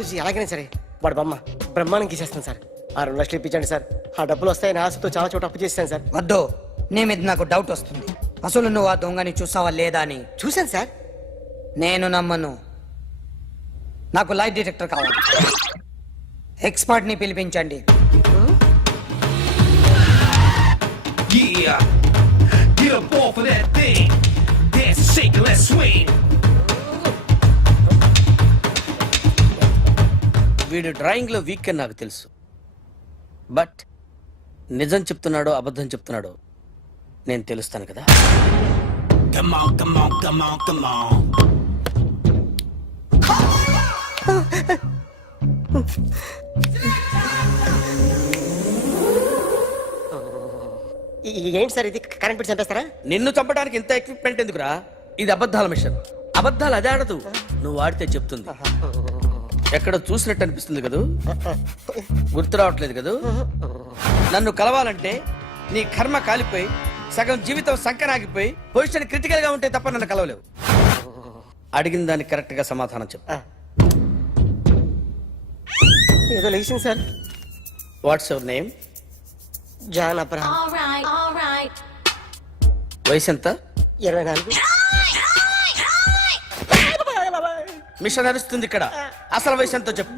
రోజు ఎలాగైనా సరే వాడు బొమ్మ బ్రహ్మాండం గీసేస్తాను సార్. 6 లక్షలు ఇప్పించండి సార్. ఆ డబ్బులు వస్తాయని ఆశతో చాలా చోట అప్పు చేశాను సార్. వద్దు, నీ మీద నాకు డౌట్ వస్తుంది. అసలు నువ్వు ఆ దొంగని చూసావా లేదా అని. చూశాను సార్. నేను నమ్మను. నాకు లైట్ డిటెక్టర్ కావాలి. ఎక్స్పర్ట్ ని పిలిపించండి. Yeah, get up off of that thing. Dance, shake, and let's swing. వీడు డ్రాయింగ్ లో వీక్ అని నాకు తెలుసు. బట్ నిజం చెప్తున్నాడో అబద్ధం చెప్తున్నాడో నేను తెలుస్తాను కదా. Come on, come on, come on, come on. ఏంటి సార్ ఇది? కరెంట్ బిల్ చంపేస్తారా? నిన్ను చంపడానికి ఇంత ఎక్విప్మెంట్ ఎందుకురా? ఇది అబద్ధాల మిషన్. అబద్ధాలు అదే ఆడదు, నువ్వు ఆడితే చెప్తుంది. ఎక్కడ చూసినట్టు అనిపిస్తుంది కదూ, గుర్తు రావట్లేదు కదూ. నన్ను కలవాలంటే నీ కర్మ కాలిపోయి సగం జీవితం సంకనాగిపోయి పొజిషన్ క్రిటికల్ గా ఉంటే తప్ప నన్ను కలవలేవు. అడిగిన దానికి కరెక్ట్ గా సమాధానం చెప్పు. ఏదో లేచింది sir. What's your name? John Abraham. వయసు ఎంత? 24. మిషన్ నడుస్తుంది ఇక్కడ. అసలు వయసు ఎంతో చెప్పు.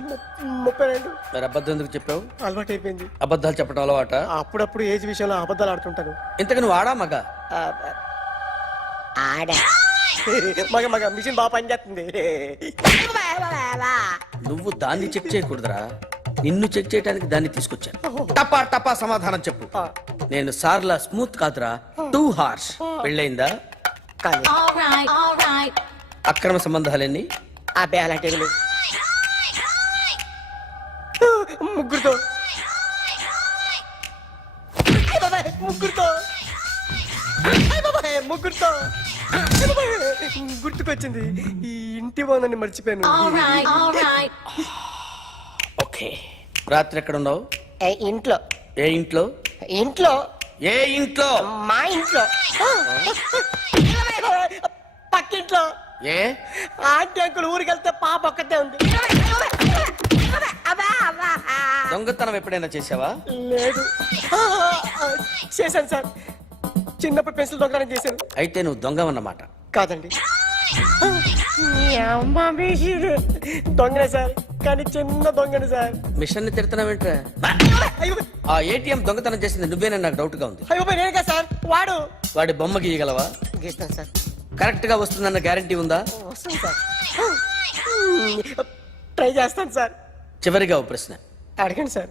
32. మరి అబద్ధం ఎందుకు చెప్పావు? అలవాటు అయిపోయింది. అబద్ధాలు చెప్పడం అలవాట? అప్పుడప్పుడు ఏజ్ విషయంలో అబద్ధాలు ఆడుతుంటాను. ఇంతకు నువ్వు ఆడా మగ? ఆడా. మగ మగ మిషన్ బాగా పనిచేస్తుంది. నువ్వు దాన్ని చెక్ చేయకూడదురా, నిన్ను చెక్ చేయడానికి దాన్ని తీసుకొచ్చాను. టపా టపా సమాధానం చెప్పు. నేను సార్లా స్మూత్ కాదురా, టూ హార్ష్. పెళ్ళయిందా? కానీ అక్రమ సంబంధాలన్నీ? అబ్బే అలాంటి ఏమీ లేవు. ముగ్గురుతో ముగ్గురుతో ముగ్గురుతో గుర్తుకొచ్చింది. ఈ ఇంటి బాగుందని మర్చిపోయాను. ఓకే, రాత్రి ఎక్కడ ఉన్నావు? ఇంట్లో. ఏ ఇంట్లో? ఇంట్లో. ఏ ఇంట్లో? మా ఇంట్లో. పక్కింట్లో. ఏ ఆంటీ అంకుల్ ఊరికి వెళ్తే పాప ఒక్కతే ఉంది. దొంగతనం ఎప్పుడైనా చేసావా? లేదు. చేశాను సార్. చిన్నప్పుడు పెన్సిల్ దొంగతనం చేశాను. అయితే నువ్వు దొంగవన్నమాట. కాదండి, దొంగనే సార్, కానీ చిన్న దొంగని సార్. మిషన్ ని తిడుతున్నావేంట్రా? అయ్యో ఆ ఏటీఎం దొంగతనం చేసింది నువ్వేనని నాకు డౌట్ గా ఉంది. అయ్యో నేను కదా సార్. వాడు వాడి బొమ్మ గీయగలవా? గీస్తాను సార్. కరెక్ట్ గా వస్తుందన్న గ్యారంటీ ఉందా? వస్తాను సార్. ట్రై చేస్తాను సార్. చివరిగా ఓ ప్రశ్న అడగండి సార్.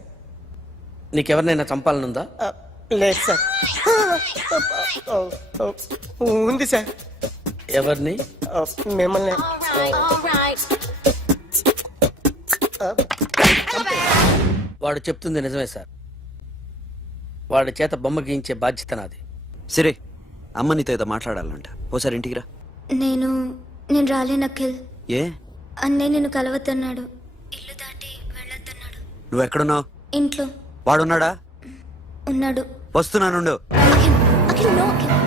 నీకెవరినైనా చంపాలనుందా? లేదు సార్. ఉంది సార్. ఎవరిని? మిమ్మల్ని. వాడు చెప్తుంది నిజమే సార్. వాడి చేత బొమ్మ గీయించే బాధ్యత నాది. సరే, అమ్మ నీతో ఏదో మాట్లాడాలంట. ఓసారి ఇంటికి రా. నేను రాలేను అఖిల్. ఏ? అన్నయ్య నిన్ను కలవద్దన్నాడు. ఇల్లు దాటి వెళ్ళొద్దన్నాడు. నువ్వు ఎక్కడున్నావు? ఇంట్లో వాడున్నాడా? ఉన్నాడు. వస్తున్నానుండు. అఖిల్, అఖిల్, నో అఖిల్.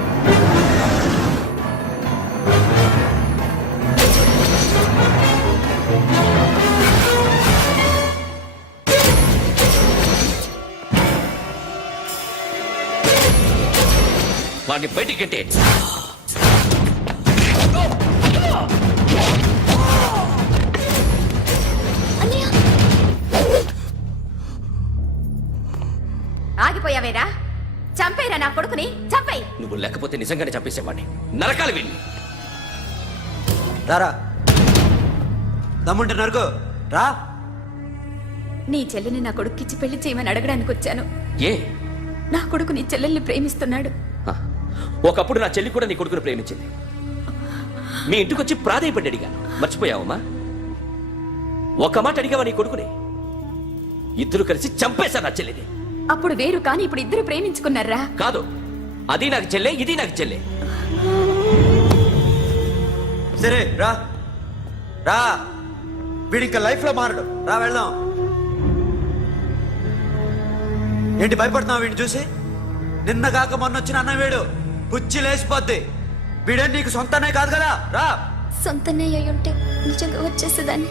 వాడిని బయటికి గెట్టే. అన్నయ్య, ఆగిపోయావేరా? చంపేరా నా కొడుకుని, చంపేయ్. నువ్వు లేకపోతే నిజంగానే చంపేసేవాడిని. నరకాలి వీడిని. రారా, దమ్ముంటే నరుకు రా. నీ చెల్లిని నా కొడుక్కిచ్చి పెళ్లి చేయమని అడగడానికి వచ్చాను. ఏ? నా కొడుకు నీ చెల్లెల్ని ప్రేమిస్తున్నాడు. ఒకప్పుడు నా చెల్లి కూడా నీ కొడుకును ప్రేమించింది. మీ ఇంటికి వచ్చి ప్రాధేయపడి అడిగాను. మర్చిపోయావమ్మా? ఒక మాట అడిగావా నీ కొడుకుని? ఇద్దరు కలిసి చంపేశారు నా చెల్లిని. అప్పుడు వేరు, కానీ ఇప్పుడు ఇద్దరు ప్రేమించుకున్నారా? కాదు, అది నాకు చెల్లె, ఇది నాకు చెల్లె. సరే రా రా, వీడి ఇంకా లైఫ్ లో మారడు. రా వెళ్దాం. ఏంటి భయపడుతున్నావు వీడిని చూసి? నిన్న కాక మొన్న వచ్చిన అన్న వీడు పుచ్చి లేసిపోద్ది. వీడే నీకు సొంతనే కాదు కదా. రా. సొంతనే అయి ఉంటే నిజంగా వచ్చేసేదాన్ని.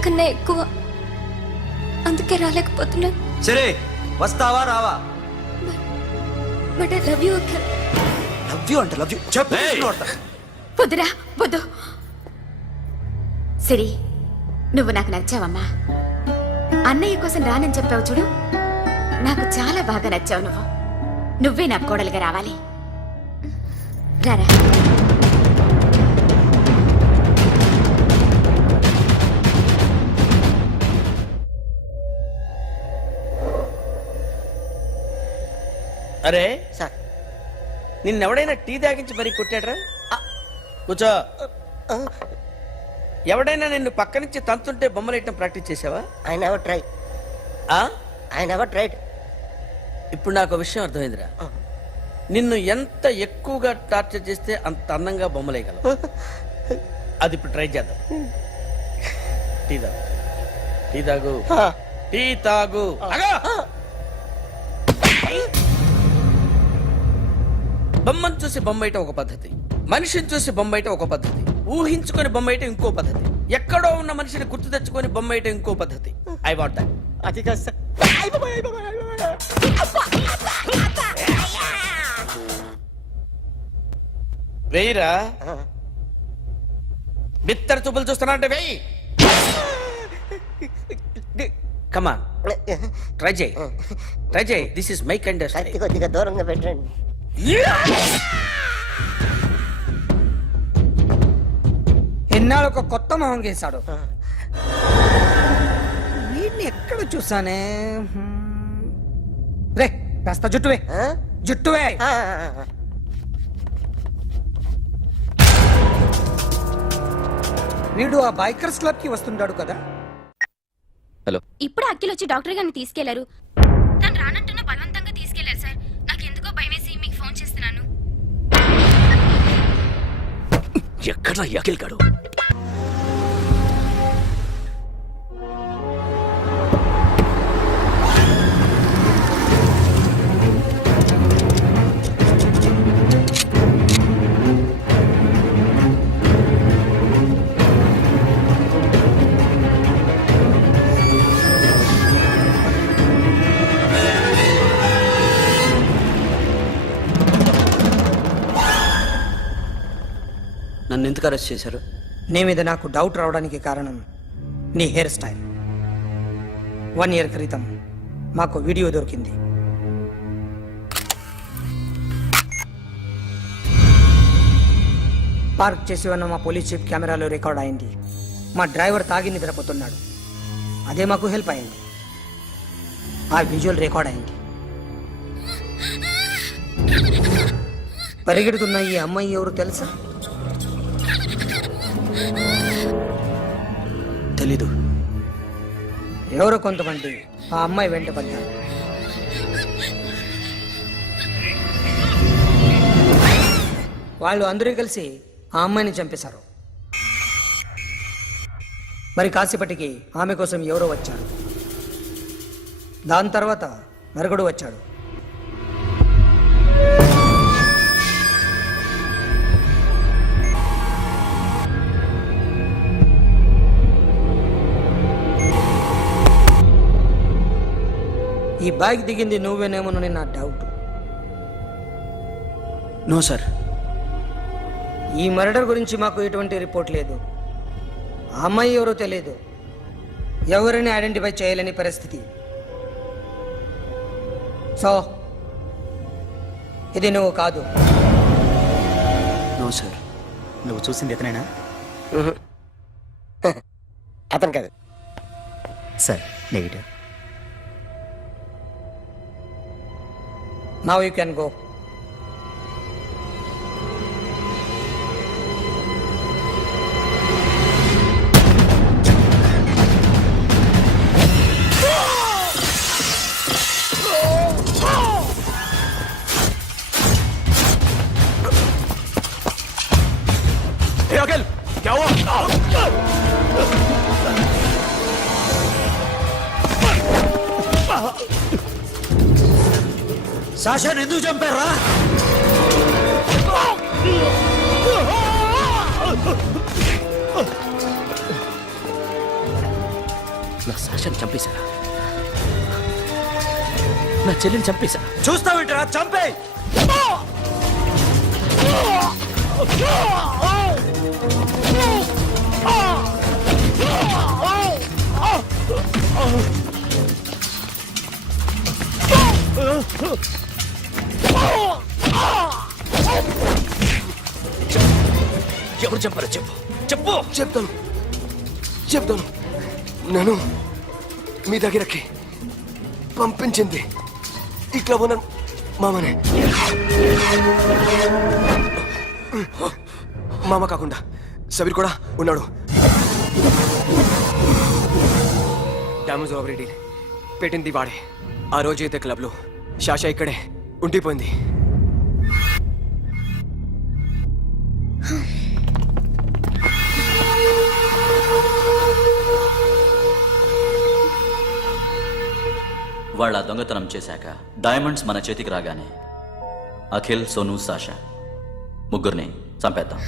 అంతకన్నా ఎక్కువ. అందుకే రాలేకపోతున్నాను. సరే వస్తావా రావా? But I love you Akhil. Love you అంటే లవ్ యూ చెప్పు. ఏయ్! వద్దురా వద్దు. సిరి, నువ్వు నాకు నచ్చావమ్మా. అన్నయ్య కోసం రానని చెప్పావు చూడు, నాకు చాలా బాగా నచ్చావు నువ్వు. నువ్వే నా కోడలుగా రావాలి. రారా. అరే సార్ నిన్నెవడైనా టీ తాగించి మరీ కొట్టాడ్రా? కూర్చో. ఎవడైనా నిన్ను పక్క నుంచి తంతుంటే బొమ్మలేయటం ప్రాక్టీస్ చేసావా? I never try. ఆ? I never tried. ఇప్పుడు నాకు ఒక విషయం అర్థమైందిరా. నిన్ను ఎంత ఎక్కువగా టార్చర్ చేస్తే అంత అందంగా బొమ్మలేయగలవు. అది ఇప్పుడు ట్రై చేద్దాం. టీ తాగు, టీ తాగు, టీ తాగు. ఆగు! బొమ్మను చూసి బొమ్మయటం ఒక పద్ధతి, మనిషిని చూసి బొమ్మయటం ఒక పద్ధతి, ఊహించుకొని బొమ్మయటం ఇంకో పద్ధతి, ఎక్కడో ఉన్న మనిషిని గుర్తు తెచ్చుకొని బొమ్మయటం ఇంకో పద్ధతి. I want that. అది కాదు సార్. వెయ్యిరా. బిత్తర చూపులు చూస్తున్నా అంటే వెయ్యి. కమాన్, ట్రై చేయి, ట్రై చేయి. This is my kind of కత్తి కొద్దిగా దూరంగా పెట్టండి. ఎన్నాళ్ళు ఒక కొత్త మొహం గీశాడు. వీడిని ఎక్కడ చూసానే? రే కాస్త జుట్టువే, ఆ? జుట్టువే. ఆ, వీడు ఆ బైకర్స్ క్లబ్ కి వస్తుంటాడు కదా. హలో, ఇప్పుడు అఖిల్ వచ్చి డాక్టర్ గారిని తీసుకెళ్లారు. తను రానంటున్న బలవంతంగా తీసుకెళ్లారు సార్. నాకు ఎందుకో భయమేసి మీకు ఫోన్ చేస్తున్నాను. ఎక్కడ అఖిల్ గాడు? నన్ను ఎందుకు అరెస్ట్ చేశారు? నీ మీద నాకు డౌట్ రావడానికి కారణం నీ హెయిర్ స్టైల్. 1 year క్రితం మాకు వీడియో దొరికింది. పార్క్ చేసి ఉన్న మా పోలీస్ జీప్ కెమెరాలో రికార్డ్ అయింది. మా డ్రైవర్ తాగి నిద్రపోతున్నాడు. అదే మాకు హెల్ప్ అయింది. ఆ విజువల్ రికార్డ్ అయింది. పరిగెడుతున్న ఈ అమ్మాయి ఎవరు తెలుసా? తెలీదు. ఎవరో కొంతమంది ఆ అమ్మాయి వెంట పడ్డారు. వాళ్ళు అందరూ కలిసి ఆ అమ్మాయిని చంపేశారు. మరి కాసేపటికి ఆమె కోసం ఎవరో వచ్చారు. దాని తర్వాత మరొకడు వచ్చాడు. ఈ బ్యాగ్ దిగింది నువ్వేనేమోనని నా డౌట్. No sir. ఈ మర్డర్ గురించి మాకు ఎటువంటి రిపోర్ట్ లేదు. ఆ అమ్మాయి ఎవరో తెలియదు. ఎవరిని ఐడెంటిఫై చేయలేని పరిస్థితి. సో ఇది నువ్వు కాదు. No sir. నువ్వు చూసింది ఇతనేనా? అతను కాదు సార్. Negative. Now you can go. Akhil, క్యా హువా? సాషాని ఎందుకు చంపారా? నా సాషాన్ని చంపేశారా? నా చెల్లిని చంపేశారా? చూస్తావేంటరా? చంపే. ఎవరు చంపారో చెప్పు, చెప్పు. చెప్తాను. నేను మీ దగ్గరకి పంపించింది ఇట్లా ఉన్న మామనే. మామ కాకుండా సబీర్ కూడా ఉన్నాడు. డ్యామేజ్ ఓవర్ పెట్టింది వాడే. ఆ రోజు అయితే క్లబ్లో శాషా ఇక్కడే ఉండిపోయింది. వాళ్ళ దొంగతనం చేశాక డైమండ్స్ మన చేతికి రాగానే అఖిల్, సోను, సాషా ముగ్గురిని చంపేద్దాం.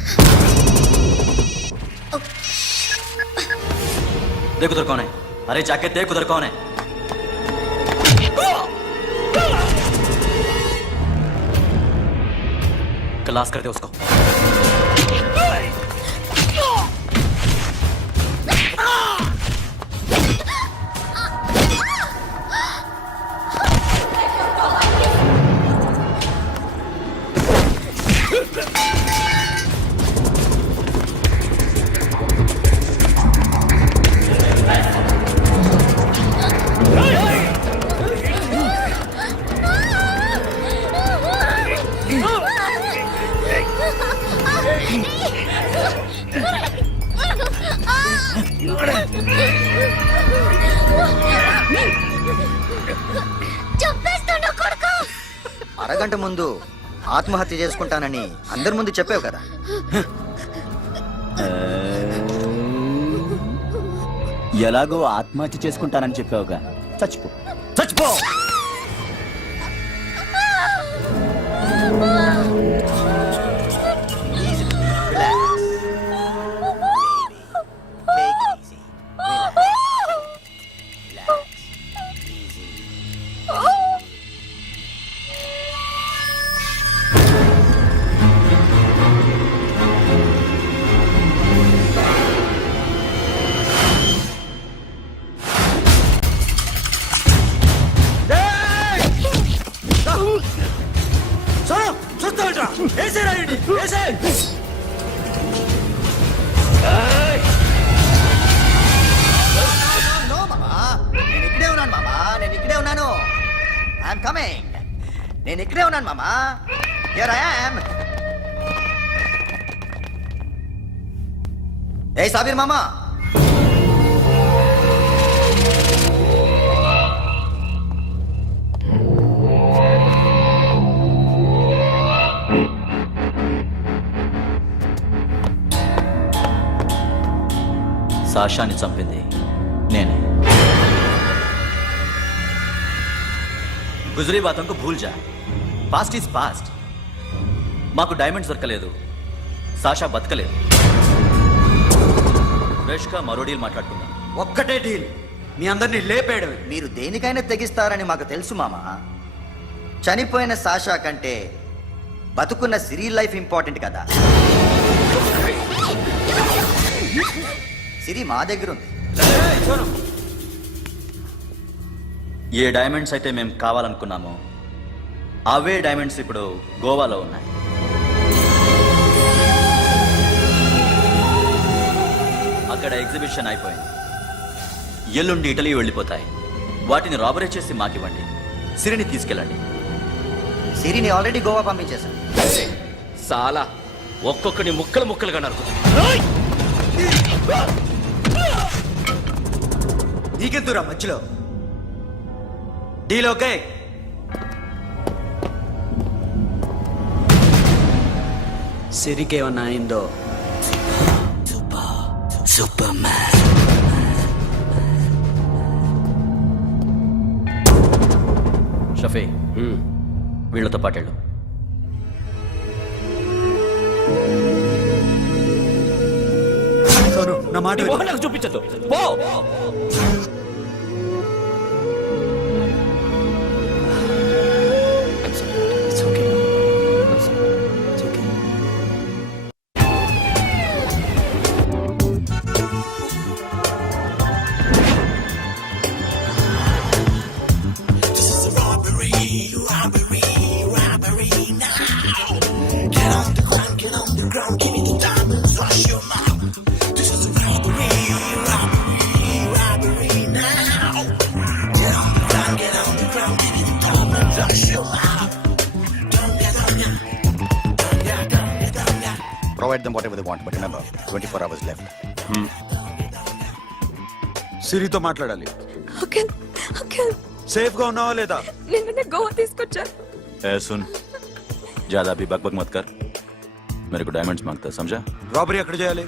देख उधर कौन है? अरे जाके देख उधर कौन है? क्लास कर दे उसको. అరగంట ముందు ఆత్మహత్య చేసుకుంటానని అందరి ముందు చెప్పావు కదా. ఎలాగో ఆత్మహత్య చేసుకుంటానని చెప్పావుగా, చచ్చిపో చచ్చిపో. చూస్తావేంట్రా? వేసేరా వీడిని, వేసే. నేను ఇక్కడే ఉన్నాను మామా, నేను ఇక్కడే ఉన్నాను. I'm coming. నేను ఇక్కడే ఉన్నాను మామా. Here I am. ఏ సాబీర్ మామా, సాషాని చంపింది నేనే. గుజరీ బాతంకు భూల్ జా. Past is past. మాకు డైమండ్స్ దొరకలేదు, సాషా బతకలేదు. ఫ్రెష్గా మరో డీల్ మాట్లాడుకుందాం. ఒక్కటే డీల్, మీ అందరినీ లేపేయడం. మీరు దేనికైనా తెగిస్తారని మాకు తెలుసు మామా. చనిపోయిన సాషా కంటే బతుకున్న సిరి లైఫ్ ఇంపార్టెంట్ కదా. సిరి మా దగ్గర ఉంది. ఏ డైమండ్స్ అయితే మేము కావాలనుకున్నామో అవే డైమండ్స్ ఇప్పుడు గోవాలో ఉన్నాయి. అక్కడ ఎగ్జిబిషన్ అయిపోయింది. ఎల్లుండి ఇటలీ వెళ్ళిపోతాయి. వాటిని రాబరీ చేసి మాకివ్వండి. సిరిని తీసుకెళ్ళండి. సిరిని ఆల్రెడీ గోవా పంపించేశాను. సాలా ఒక్కొక్కడిని ముక్కలు ముక్కలుగా నరుకు. నీకెందురా మధ్యలో? Deal okay? సిరికేమన్నా అయిందో? Super man. షఫీ, వీళ్ళతో పాటేళ్ళు. నా మాట నీ మొహం నాకు చూపించద్దు. పో. them whatever they want, but remember, 24 hours left. సిరితో మాట్లాడాలి. అంకుల్ అంకుల్ సేఫ్ గా ఉన్నావా లేదా? నిన్ననే గోవా తీసుకొచ్చారు. ए सुन, ज्यादा भी बकबक मत कर. मेरे को डायमंड्स मांगता है, समझा? రాబరీ ఎక్కడ చేయాలి?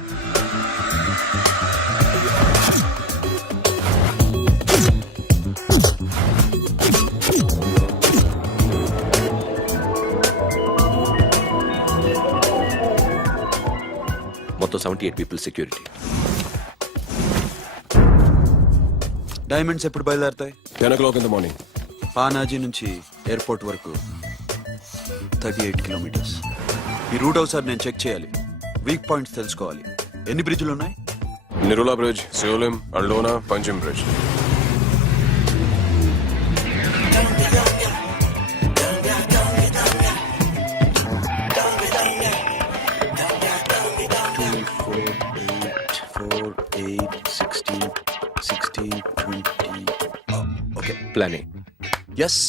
మొత్తం 78 పీపుల్ సెక్యూరిటీ. డైమండ్స్ ఎప్పుడు బయలుదేరుతాయి? 10 o'clock in the morning. Panaji నుంచి ఎయిర్పోర్ట్ వరకు 38 కిలోమీటర్స్. ఈ రూట్ ఒకసారి నేను చెక్ చేయాలి. వీక్ పాయింట్స్ తెలుసుకోవాలి. ఎన్ని బ్రిడ్జ్లు ఉన్నాయి? Nirula Bridge, Seolim, Aldona, Panjim Bridge. Okay, plan A. Yes.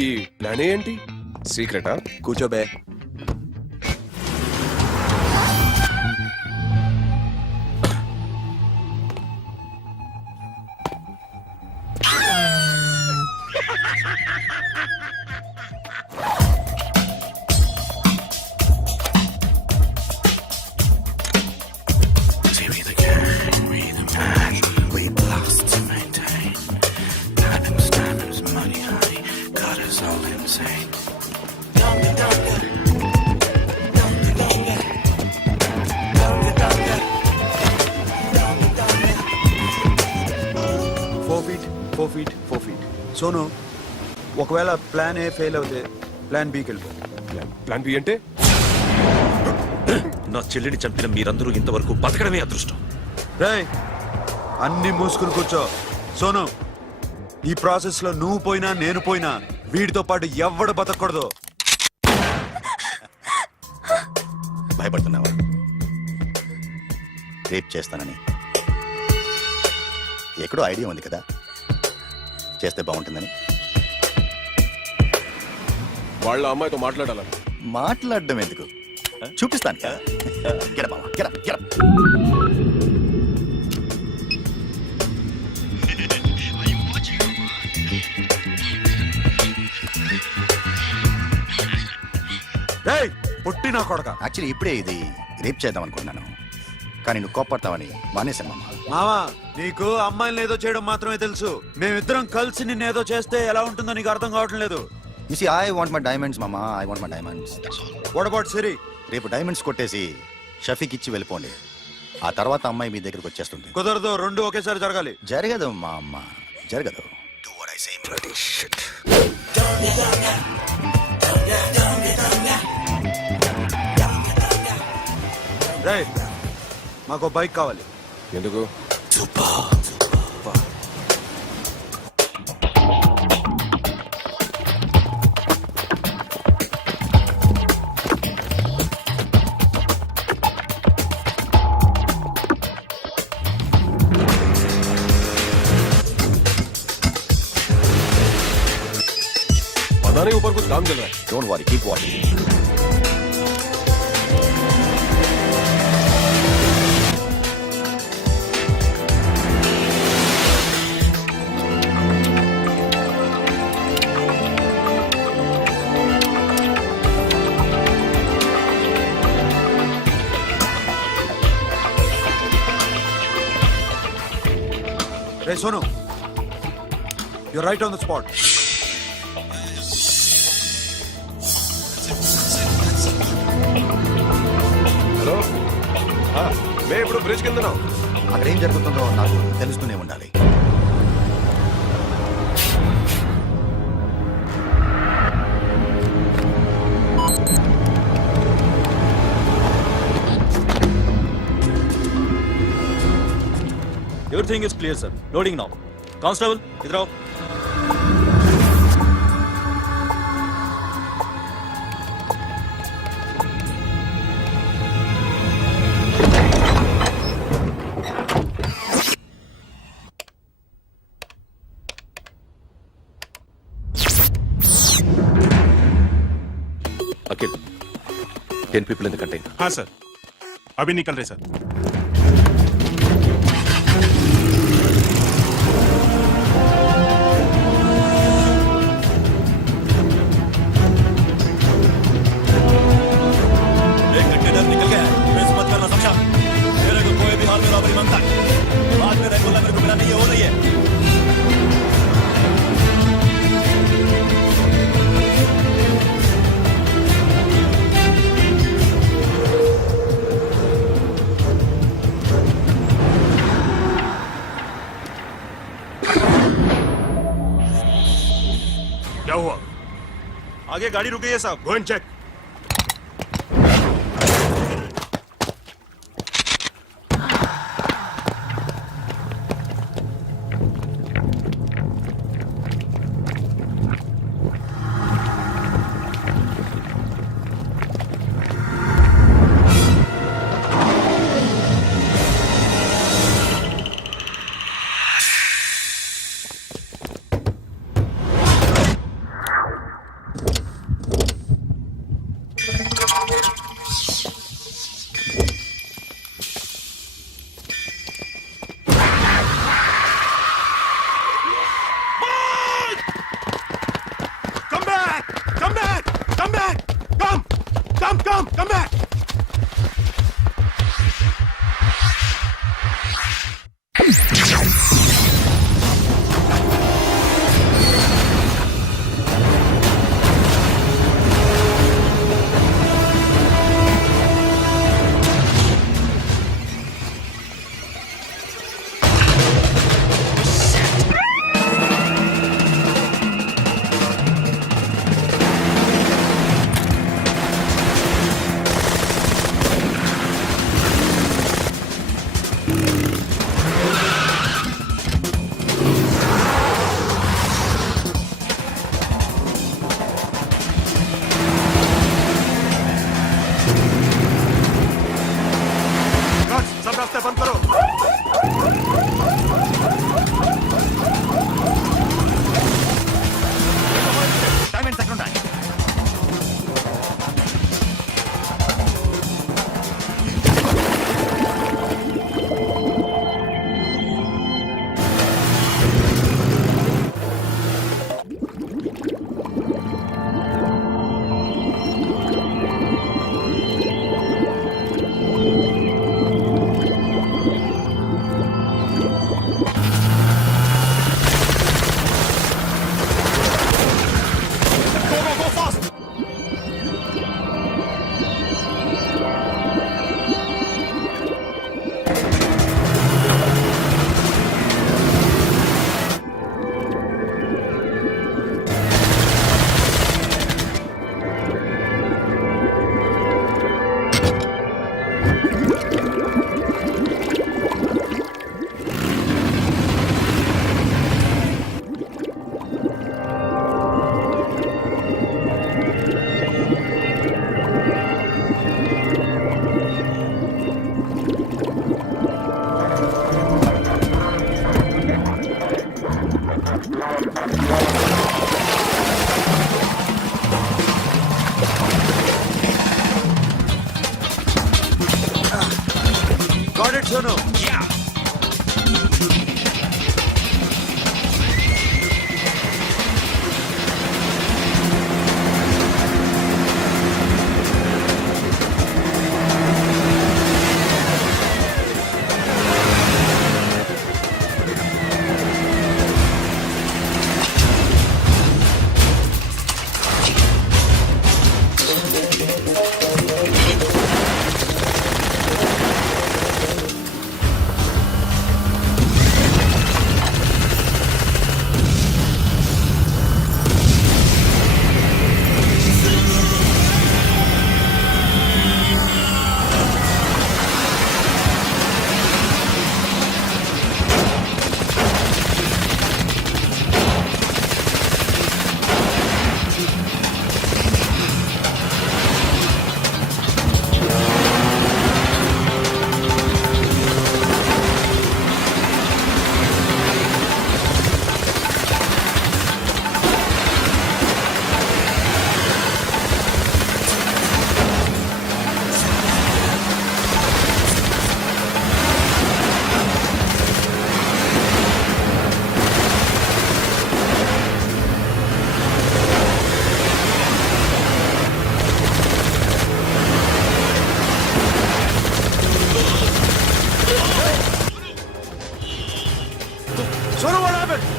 ఈ ప్లాన్ ఏ ఏంటి? సీక్రెటా? కూర్చోబే. సోను, ఒకవేళ ప్లాన్ ఏ ఫెయిల్ అవుతే ప్లాన్ బికి వెళ్ళిపో. ప్లాన్ బి అంటే? నా చెల్లిని చంపిన మీరందరూ ఇంతవరకు బతకడమే అదృష్టం. రేయ్, అన్ని మూసుకుని కూర్చో. సోను, ఈ ప్రాసెస్ లో నువ్వు పోయినా నేను పోయినా వీడితో పాటు ఎవ్వడు బతకూడదు. భయపడుతున్నావా? రేప్ చేస్తానని ఎక్కడో ఐడియా ఉంది కదా, చేస్తే బాగుంటుందని. వాళ్ళ అమ్మాయితో మాట్లాడాలని. మాట్లాడడం ఎందుకు, చూపిస్తాను కదా. Get up, మామ, get up, get up. రేయ్, పుట్టి నా కొడక. యాక్చువల్లీ ఇప్పుడే ఇది రేప్ చేద్దాం అనుకున్నాను, కానీ నువ్వు కోపడతావని మానేశాను మామ. మావా, నీకు అమ్మాయిని ఏదో చేయడం మాత్రమే తెలుసు. మేమిద్దరం కలిసి నిన్నేదో చేస్తే ఎలా ఉంటుందో నీకు అర్థం కావటం లేదు. You see, I want my diamonds, mama. I want my diamonds. What about సిరి? రేపు డైమండ్స్ కొట్టేసి షఫీక్ ఇచ్చి వెళ్ళిపోండి. ఆ తర్వాత అమ్మాయి మీ దగ్గరకు వచ్చేస్తుంది. కుదరదు, రెండు ఒకేసారి జరగాలి. జరగదు మా అమ్మ, జరగదు. Do what I say. Bloody shit. రేయ్, మాకు బైక్ కావాలి. ఎందుకు? पता नहीं ऊपर कुछ काम चल रहा है. Don't worry, keep watching. Ray Sonu, you're right on the spot. Hello, మేము ఇప్పుడు బ్రిడ్జ్ కింద ఉన్నాం. అక్కడ ఏం జరుగుతుందో నాకు తెలుస్తూనే ఉండాలి. Everything is clear, sir. Loading now. Constable, idhar aao. Akhil, 10 people in the container. हाँ सर, अभी निकल रहे सर। एक कंटेनर निकल गया है, मिस मत करना समझा। मेरे को कोई भी हाल में रॉबरी मांगता है, बाद में रेगुलर मेरे को मिला नहीं है, हो रही है। क्या हुआ? आगे गाड़ी रुक गई है साहब। Go and check. Come back! Come back! Come back! Come back! Guards, सब रास्ते बंद करो। Diamonds ఎక్కడ ఉన్నాయి? Go fast! Got it, Sonu.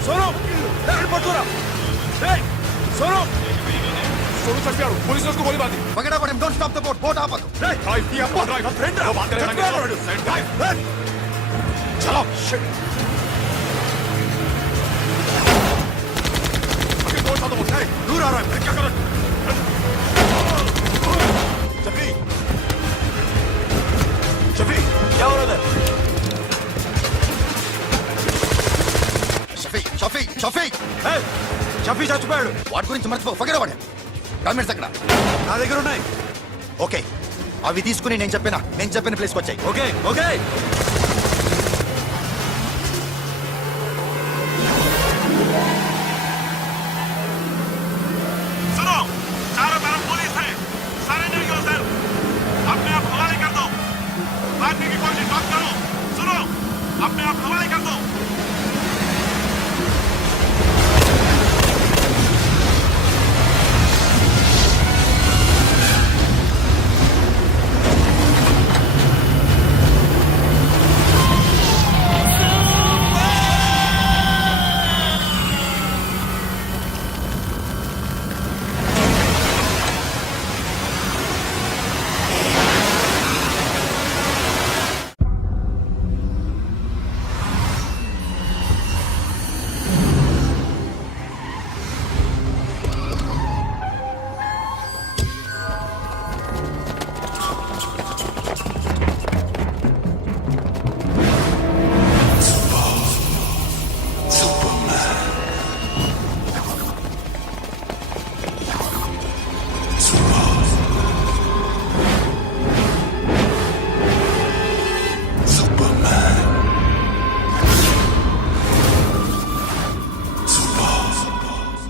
Sonu airport पटुरा सोनू सोनू चंपियाడు పోలీసులు उसको गोली मार दी Forget about him. Don't stop the boat. Boat ఆపదు. ड्राइव दिया ड्राइव फ्रेंड वो बात करेंगे चलो शिट दूर आ रहा है फिर क्या करो शफी शफी क्या हो रहा है షఫీ షఫీ చచ్చిపోయాడు. వాటి గురించి మర్చిపో. Forget about him. డాక్యుమెంట్స్ అక్కడ నా దగ్గర ఉన్నాయి. ఓకే, అవి తీసుకుని నేను చెప్పిన ప్లేస్కి వచ్చాయి. Okay okay. सुनो चारों तरफ पुलिस है सरेंडर करो सर अपने आप हवाले कर दो भागने की कोशिश मत करो सुनो अपने आप हवाले कर दो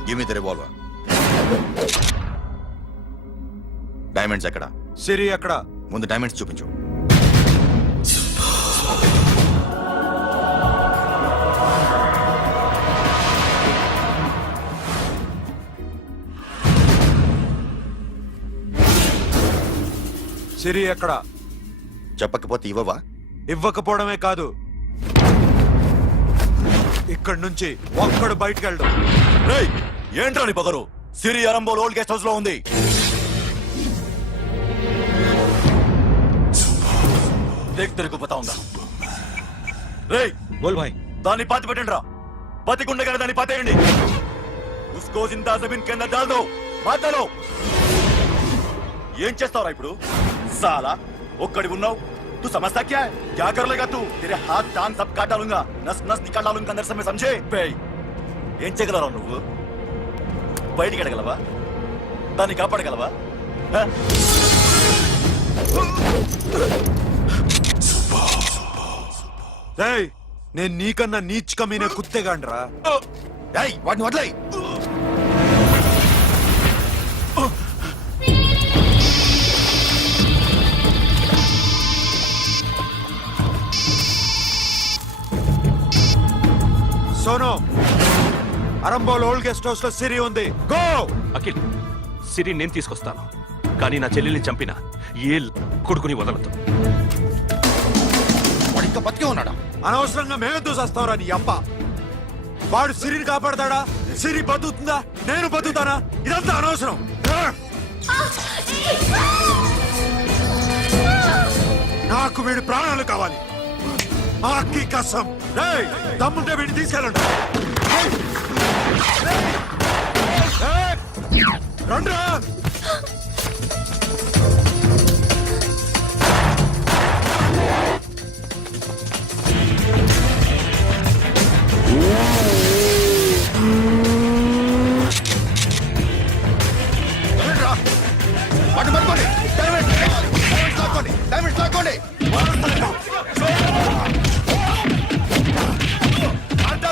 give me the revolver. Diamonds ఎక్కడ? సిరి అక్కడ. ముందు డైమండ్స్ చూపించు. సిరి ఎక్కడ? చెప్పకపోతే ఇవ్వవా? ఇవ్వకపోవడమే కాదు, ఇక్కడి నుంచి ఒక్కడు బయటకు వెళ్ళడం. ఏంట్రా నీ పొగరు? సిరి అరంబోల్ ఓల్డ్ గెస్ట్ హౌస్ లో ఉంది. తెరకు పతా ఉందా? రేయ్ బోల్ భాయ్. దాన్ని పాతి పెట్టండి రా. బతికుండగానే దాన్ని పాతేయండి. ఉస్కో జిందా జమీన్ కింద డాల్ దో. మాట్లాడు. ఏం చేస్తావురా ఇప్పుడు? సాలా ఒక్కడి ఉన్నావు. तू समझता क्या है? क्या कर लेगा तू? तेरे हाथ टांग सब काट डालूंगा, नस नस निकाल डालूंगा अंदर से, मैं समझे? ఏం చేయగలరా నువ్వు? బయటికి ఎడగలవా? దాన్ని కాపాడగలవా? నేను నీకన్నా నీచ్ కమీనే కుత్తేగాండ్రా. వాటిని వదిలేయ్. Sonu, Arambol old guest house లో సిరి ఉంది. గో. అఖిల్ సిరి నేను తీసుకొస్తాను, కానీ నా చెల్లెల్ని చంపిన ఏ కొడుకుని వదలదు. వాడు ఇంకా బతికే ఉన్నాడా? అనవసరంగా మేమెందుకు చేస్తావురా నీ అప్ప? వాడు సిరిని కాపాడతాడా? సిరి బతుకుతుందా? నేను బతుకుతానా? ఇదంతా అనవసరం. నాకు వీడి ప్రాణాలు కావాలి. ఆకి కసం. దమ్ముంటే వీడిని తీసుకెళ్ళండి. రండ్రా. వాటిని పట్టుకోండి. డైమండ్స్ లాక్కోండి. డైమండ్స్ లాక్కోండి.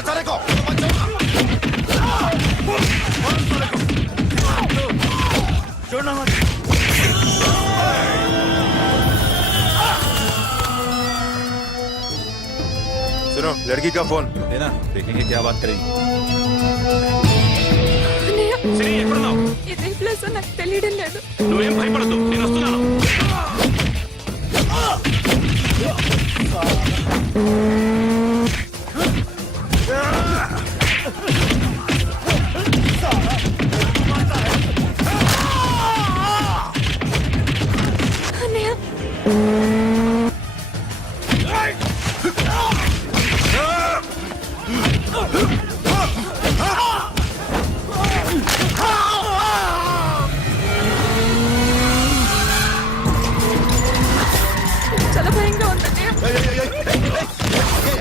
సరేకో सुनो, लड़की का फोन देना, देखेंगे क्या बात करेंगे. సిరి ఎక్కడున్నావు? ఇదే ప్లేస్ నాకు తెలియడం లేదు. నువ్వేం భయపడద్దు, నేను వస్తున్నాను.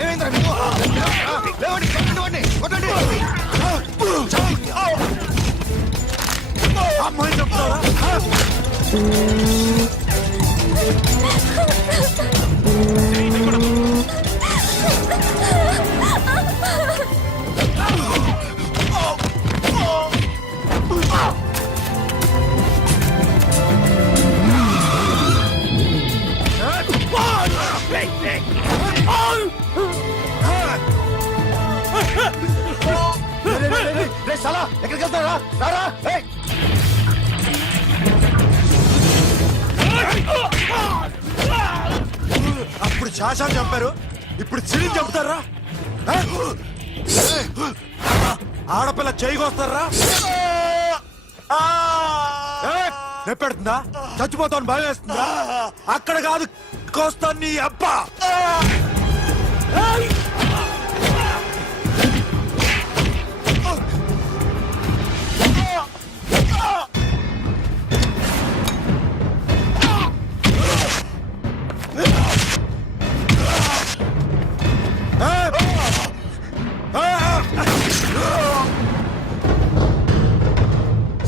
ఏమైందిరా మీకు? లేవండి, కొట్టండి, కొట్టండి. అమ్మాయి చెప్తారా? రే సాలా, ఎక్కడికి వెళ్తారా? రారా. ఏయ్. అప్పుడు శాసా చంపారు, ఇప్పుడు చిరి చంపుతారా? ఆడపిల్ల చేయకొస్తారా? నెప్పెడుతుందా? చచ్చిపోతాను భయం వేస్తుందా? అక్కడ కాదు, కోస్తాను నీ అబ్బా.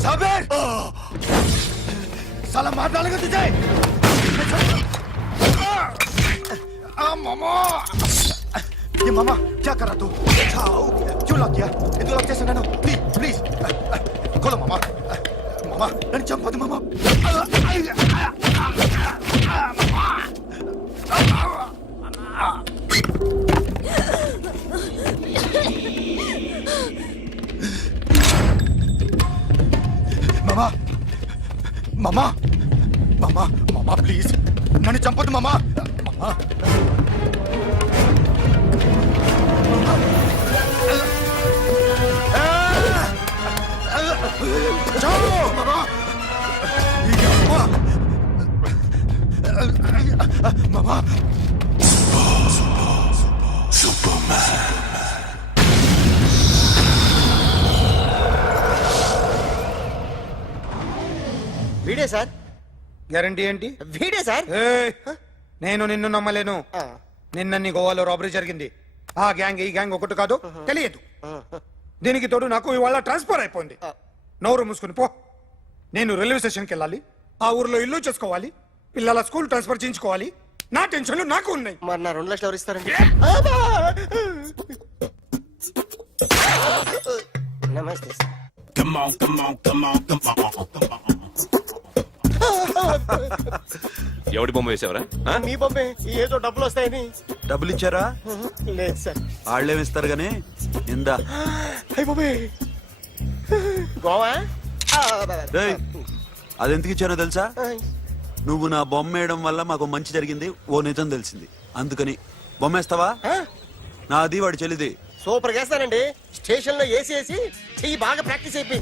साबिर! साला मार डालेगा तुझे! मामा! ये मामा क्या कर रहा तू? क्यों लॉक किया? ये तो लॉक कैसे ना? प्लीज प्लीज खोलो मामा. मामा नहीं चंपा दो मामा. మామా మామా మామా మామా ప్లీజ్ నన్ను చంపొద్దు మామా. మామా చావు మామా. మామా వీడే సార్, గ్యారంటీ ఏంటి? వీడే సార్. నేను నిన్ను నమ్మలేను. నిన్న నీ గోవాలో రాబరీ జరిగింది. ఆ గ్యాంగ్ ఈ గ్యాంగ్ ఒకటి కాదు, తెలియదు. దీనికి తోడు నాకు ఇవాళ ట్రాన్స్ఫర్ అయిపోయింది. నోరు మూసుకుని పో. నేను రైల్వే స్టేషన్కి వెళ్ళాలి, ఆ ఊర్లో ఇల్లు చేసుకోవాలి, పిల్లల స్కూల్ ట్రాన్స్ఫర్ చేయించుకోవాలి. నా టెన్షన్లు నాకు ఉన్నాయి. మరి నా 2 లక్షలు ఎవరు ఇస్తారండి? నమస్తే సార్. ఎవడి బొమ్మ వేసావరా? మీ బొమ్మే, ఏదో డబ్బులు వస్తాయని. డబ్బులు ఇచ్చారా? లేదు సార్. వాళ్ళేమిస్తారు గానీ ఇందా. అయ్య బాబే, గోవా. రేయ్, అదెందుకు ఇచ్చానో తెలుసా? నువ్వు నా బొమ్మ వేయడం వల్ల మాకు మంచి జరిగింది, ఓ నిజం తెలిసింది. అందుకని బొమ్మేస్తావా? నాది వాడి చెల్లిది. సూపర్ చేస్తానండి. స్టేషన్ లో ఏసీ చెయ్యి బాగా ప్రాక్టీస్ అయిపోయింది.